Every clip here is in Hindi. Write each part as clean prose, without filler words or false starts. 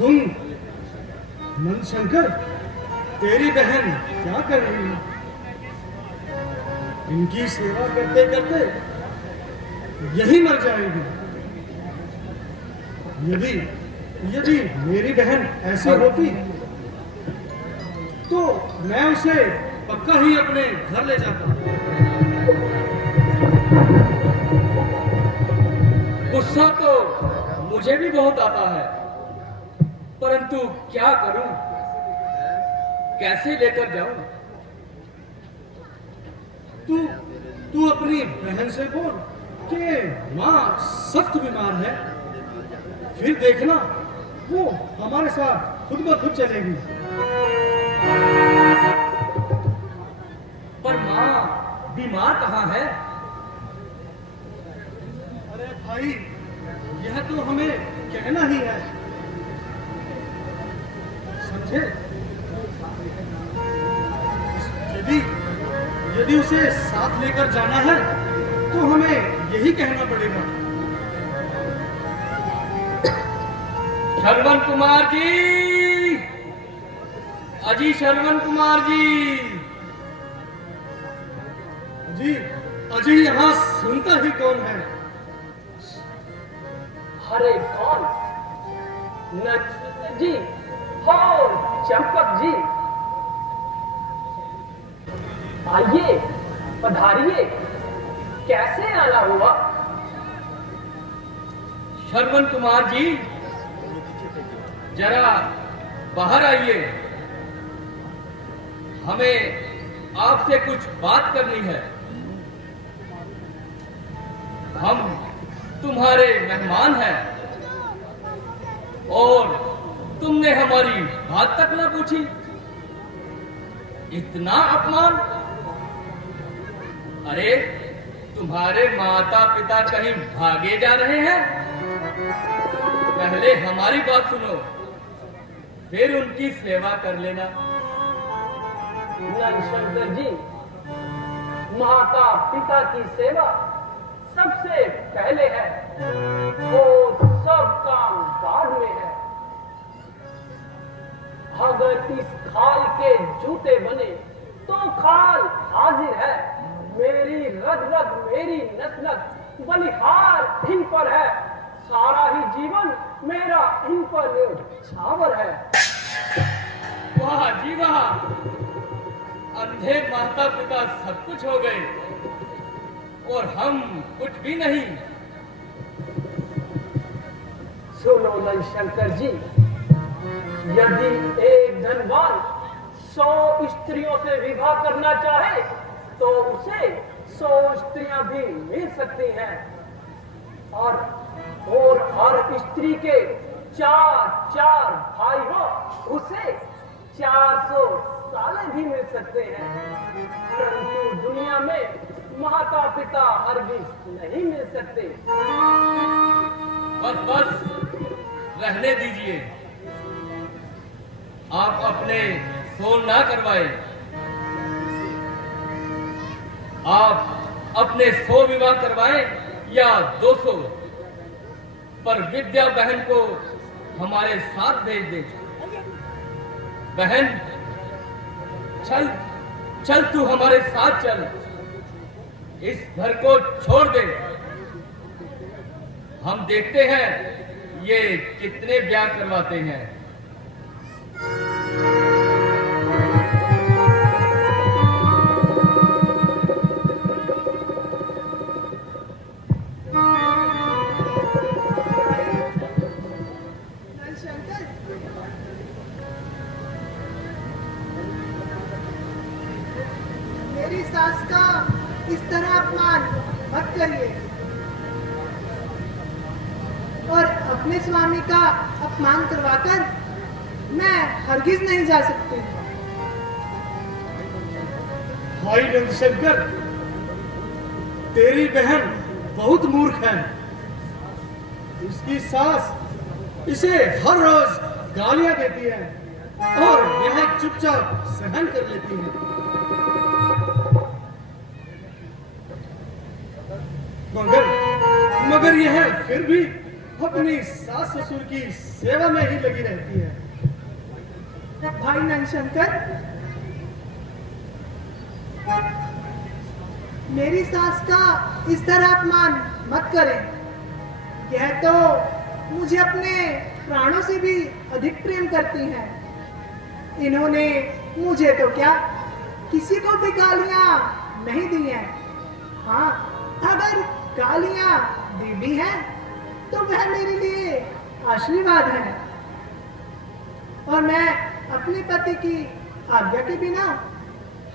सुन मनशंकर, तेरी बहन क्या कर रही है? इनकी सेवा करते करते यही मर जाएगी। यदि यदि मेरी बहन ऐसी होती तो मैं उसे पक्का ही अपने घर ले जाता। गुस्सा तो मुझे भी बहुत आता है, परंतु क्या करूं, कैसे लेकर जाऊं? तू तू अपनी बहन से बोल कि माँ सख्त बीमार है, फिर देखना वो हमारे साथ खुद ब खुद चलेगी। पर माँ बीमार कहाँ है? अरे भाई, यह तो हमें कहना ही है, समझे? यदि यदि उसे साथ लेकर जाना है तो हमें यही कहना पड़ेगा। श्रवण कुमार जी, अजी श्रवण कुमार जी। अजी अजी यहाँ सुनता ही कौन है? अरे कौन? नच जी हो, चंपक जी, आइए पधारिए। कैसे आना हुआ? श्रवण कुमार जी, जरा बाहर आइए, हमें आपसे कुछ बात करनी है। हम तुम्हारे मेहमान हैं और तुमने हमारी बात तक ना पूछी। इतना अपमान! अरे तुम्हारे माता पिता कहीं भागे जा रहे हैं? पहले हमारी बात सुनो, फिर उनकी सेवा कर लेना। नरशंकर जी, माता पिता की सेवा सबसे पहले है, वो सब काम बाद में है। अगर इस खाल के जूते बने तो खाल हाजिर है। मेरी रग रग, मेरी नस नस बलिहार इन पर है। सारा ही जीवन मेरा इन पर न्योछावर है। वाह जी वाह! अंधे माता पिता सब कुछ हो गए और हम कुछ भी नहीं। सुनो नरशंकर जी, यदि एक धनवान 100 स्त्रियों से विवाह करना चाहे तो उसे 100 स्त्रियां भी मिल सकती हैं, और हर स्त्री के 4 भाई हो, उसे 400 साले भी मिल सकते हैं। परंतु दुनिया में माता पिता हरगिज नहीं मिल सकते। बस बस रहने दीजिए, आप अपने शोर ना करवाए। आप अपने 100 विवाह करवाएं या 200, पर विद्या बहन को हमारे साथ भेज दे। बहन, चल चल, तू हमारे साथ चल, इस घर को छोड़ दे। हम देखते हैं ये कितने ब्याह करवाते हैं। मेरी सास का इस तरह अपमान मत करिए, और अपने स्वामी का अपमान करवाकर मैं हरगिज नहीं जा सकती। भाई नंदशंकर, तेरी बहन बहुत मूर्ख है। उसकी सास इसे हर रोज गालियां देती है और यह चुपचाप सहन कर लेती है। मगर यह फिर भी अपनी सास ससुर की सेवा में ही लगी रहती है। भाई नंदशंकर, मेरी सास का इस तरह अपमान मत करें। यह तो मुझे अपने प्राणों से भी अधिक प्रेम करती हैं। इन्होंने मुझे तो क्या, किसी को भी गालियां नहीं दी हैं। हाँ, अगर गालियां दी भी हैं तो वह मेरे लिए आशीर्वाद है, और मैं अपने पति की आज्ञा के बिना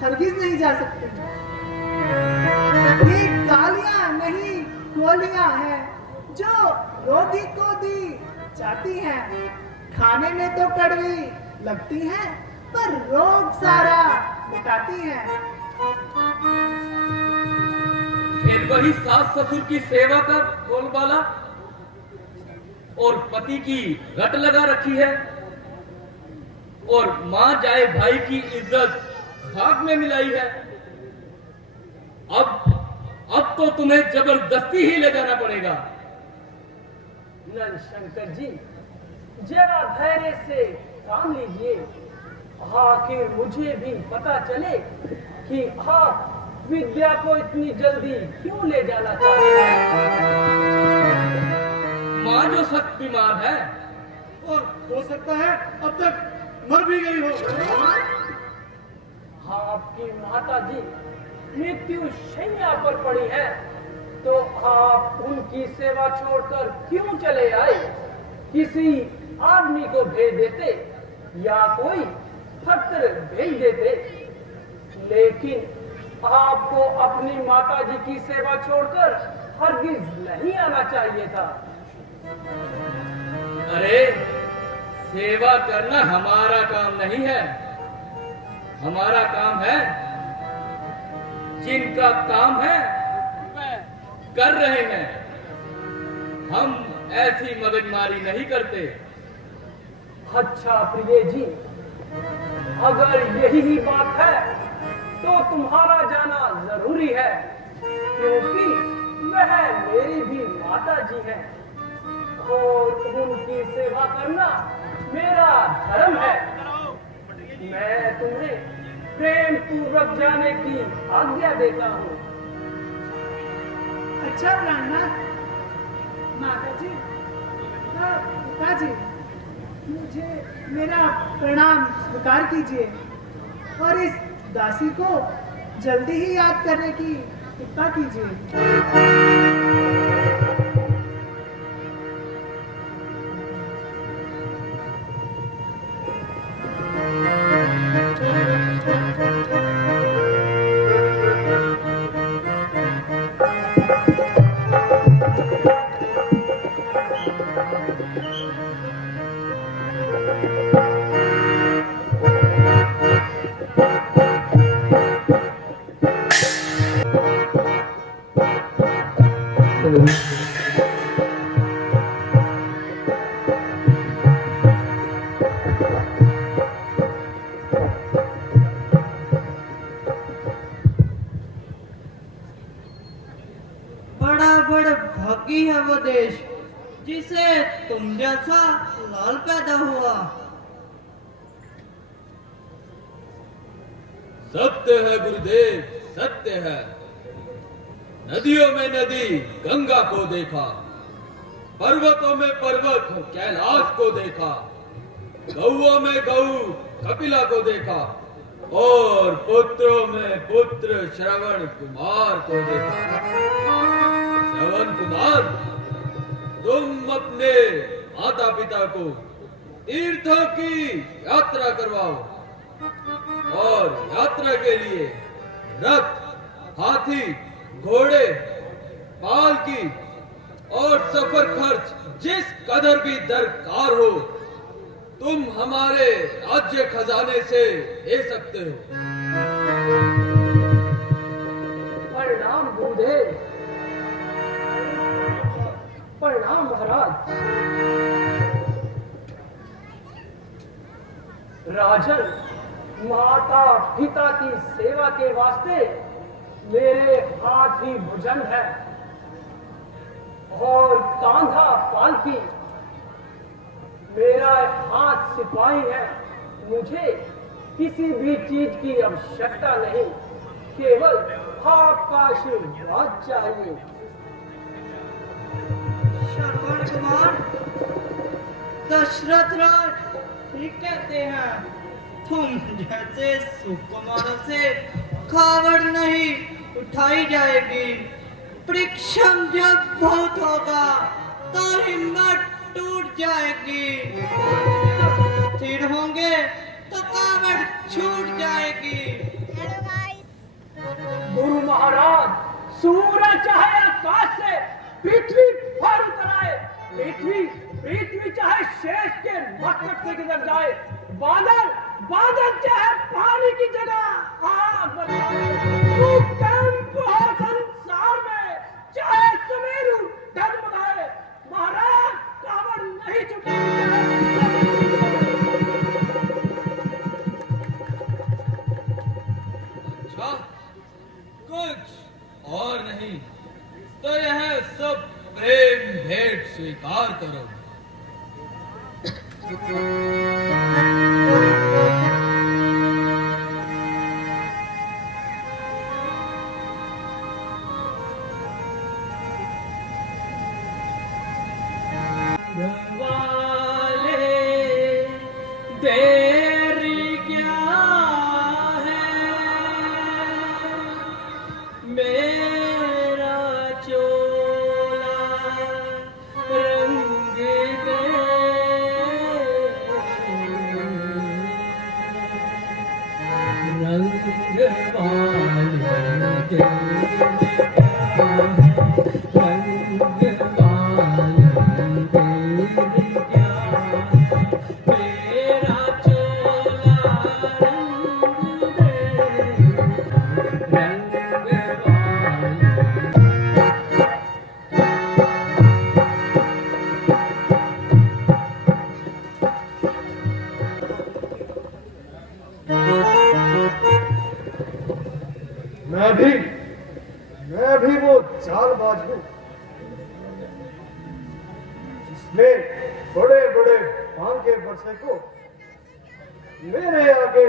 हरगिज नहीं जा सकती। ये गालियां नहीं, गोलियां हैं जो रोगी को दी जाती हैं। खाने में तो कड़वी लगती हैं, पर रोग सारा मिटाती हैं। फिर वही सास ससुर की सेवा कर बोलबाला और पति की रट लगा रखी है, और मां जाए भाई की इज्जत भाग में मिलाई है। अब तो तुम्हें जबरदस्ती ही ले जाना पड़ेगा। नंदशंकर जी, जरा धैर्य से काम लीजिए। आखिर मुझे भी पता चले कि आप विद्या को इतनी जल्दी क्यों ले जाना चाहते हैं। मां जो सख्त बीमार है, और हो सकता है अब तक मर भी गई हो। हाँ, आपकी माता जी मृत्यु शैया पर पड़ी है, तो आप उनकी सेवा छोड़कर क्यों चले आए? किसी आदमी को भेज देते या कोई पत्र भेज देते। लेकिन आपको अपनी माता जी की सेवा छोड़कर हरगिज नहीं आना चाहिए था। अरे, सेवा करना हमारा काम नहीं है। हमारा काम है, जिनका काम है कर रहे हैं। हम ऐसी मगजमारी नहीं करते। अच्छा प्रिय जी, अगर यही बात है तो तुम्हारा जाना जरूरी है, क्योंकि वह मेरी भी माता जी है और उनकी सेवा करना मेरा धर्म है। मैं तुम्हें प्रेम पूर्वक जाने की आज्ञा देता हूँ। अच्छा प्राणनाथ, माता जी, पिताजी, मुझे मेरा प्रणाम स्वीकार कीजिए और इस दासी को जल्दी ही याद करने की कृपा कीजिए। भागी है वो देश जिसे तुम जैसा लाल पैदा हुआ। सत्य है गुरुदेव, सत्य है। नदियों में नदी गंगा को देखा, पर्वतों में पर्वत कैलाश को देखा, गौओं में गऊ कपिला को देखा, और पुत्रों में पुत्र श्रवण कुमार को देखा। श्रवण कुमार, तुम अपने माता पिता को तीर्थों की यात्रा करवाओ, और यात्रा के लिए रथ, हाथी, घोड़े, पालकी और सफर खर्च जिस कदर भी दरकार हो, तुम हमारे राज्य खजाने से ले सकते हो। प्रणाम गुरुदेव। प्रणाम महाराज। राजन, माता पिता की सेवा के वास्ते मेरे हाथ ही भुजंग है, और कांधा पालकी, मेरा हाथ सिपाही है। मुझे किसी भी चीज की आवश्यकता नहीं, केवल आपका आशीर्वाद चाहिए। श्रवण कुमार, दशरथ राज ठीक कहते हैं। तुम जैसे सुकुमारों से खावड़ नहीं उठाई जाएगी। परिश्रम जब बहुत होगा तो हिम्मत टूट जाएगी। स्थिर होंगे तो कावड़ छूट जाएगी। गुरु महाराज, सूरज चाहे आकाश से पृथ्वी पर उतर आए, पृथ्वी चाहे शेष के मस्तक से गुजर जाए, बादल चाहे पानी की जगह आग बन जाए, भूकंप हो संसार में, चाहे सुमेरु डगमगाए, महाराज कावड़ नहीं छूटेगी। अच्छा, कुछ और नहीं तो यह सब प्रेम भेंट स्वीकार करो। देरी क्या है, मेरा चोला रंग दे, रंग वाले दे, मैं भी वो चालबाज हूं जिसने बड़े बड़े भांगे बरसे को मेरे आगे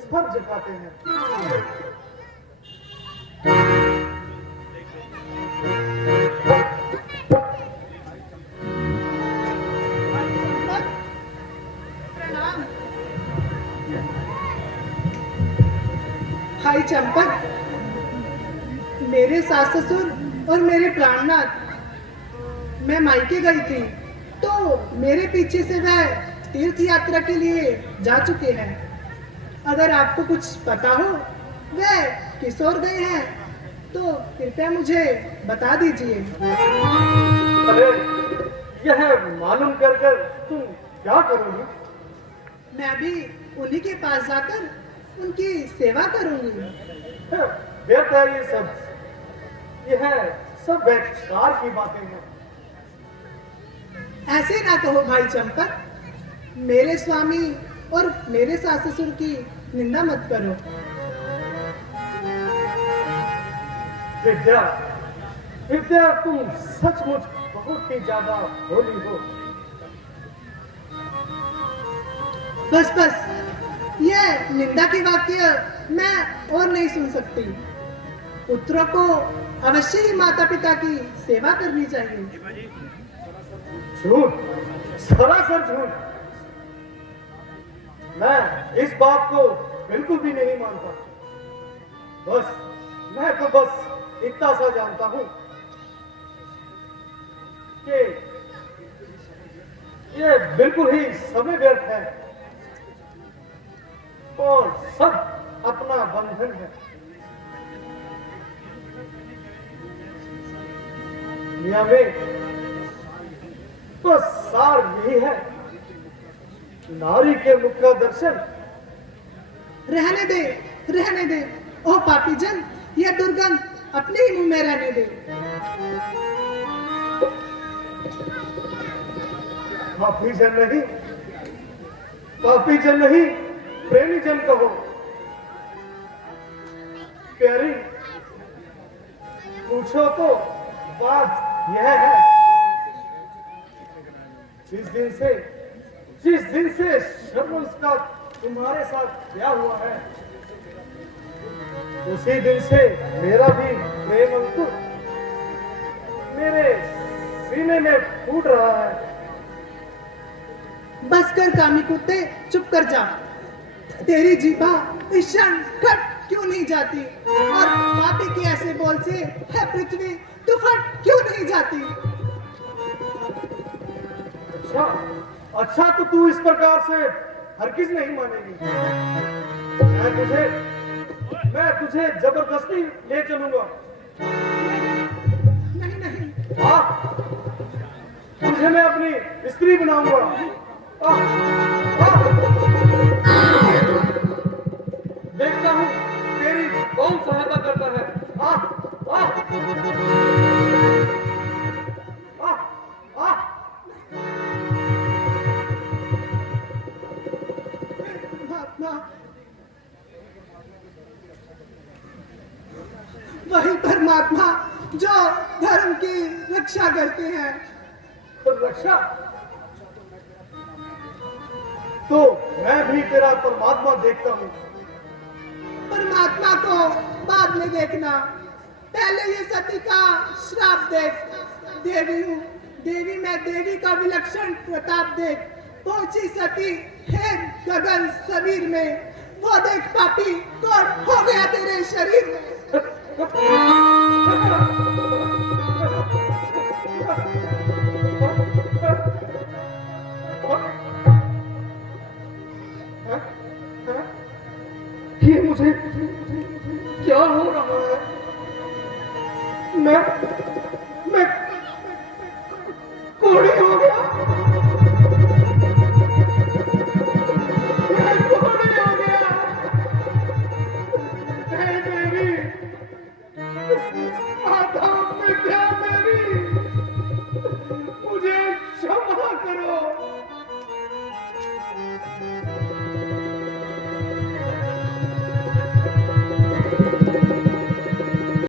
सर झुकाते हैं। भाई चंपक, मेरे सास ससुर और मेरे प्राणनाथ, मैं मायके गई थी तो मेरे पीछे से वह तीर्थ यात्रा के लिए जा चुके हैं। अगर आपको कुछ पता हो वह किस ओर गए हैं तो कृपया मुझे बता दीजिए। अरे यह मालूम कर तुम क्या करोगी? मैं भी उन्हीं के पास जाकर उनकी सेवा करूंगी। व्यर्थ है यह सब बेकार की बातें हैं। ऐसे ना कहो भाई चंपक, मेरे स्वामी और मेरे सास ससुर की निंदा मत करो। विद्या, विद्या तुम सचमुच बहुत ही ज्यादा भोली हो। बस बस, यह निंदा के वाक्य मैं और नहीं सुन सकती। पुत्रों को अवश्य ही माता पिता की सेवा करनी चाहिए। झूठ, सरासर झूठ। मैं इस बात को बिल्कुल भी नहीं मानता। मैं तो बस इतना सा जानता हूं कि ये बिल्कुल ही समय व्यर्थ है और सब अपना बंधन है। दुनिया में तो सार यही है, नारी के मुख का दर्शन। रहने दे ओ पापी जन, यह दुर्गंध अपने ही मुंह में रहने दे। पापी जन नहीं, प्रेमी जन कहो। प्यारी, पूछो तो बात यह है जिस दिन से शर्वंश का तुम्हारे साथ ब्याह हुआ है, उसी दिन से मेरा भी प्रेम अंकुर मेरे सीने में फूट रहा है। बस कर कामी कुत्ते, चुप कर जा। तेरी जीभा इस क्षण खट क्यों नहीं जाती, और पापी के ऐसे बोल से है पृथ्वी तू फट क्यों नहीं जाती। अच्छा तो तू इस प्रकार से हरगिज नहीं मानेगी। मैं तुझे जबरदस्ती ले चलूंगा। नहीं नहीं, हाँ, तुझे मैं अपनी स्त्री बनाऊंगा। देखता हूँ तेरी कौन सहायता करता है। महात्मा, वही परमात्मा जो धर्म की रक्षा करते हैं। तो रक्षा तो मैं भी तेरा परमात्मा देखता हूँ। परमात्मा को बाद में देखना, पहले ये सती का श्राप देख। देवी हूँ, देवी मैं देवी का विलक्षण प्रताप देख। पहुंची सती है गगन सबीर में, वो देख पापी कौन हो गया तेरे शरीर में। ये मुझे क्या हो रहा है? मैं कोड़ी हो गया। मैं कोड़ी हो गया। हे देवी, आधा विद्या देवी, मुझे क्षमा करो।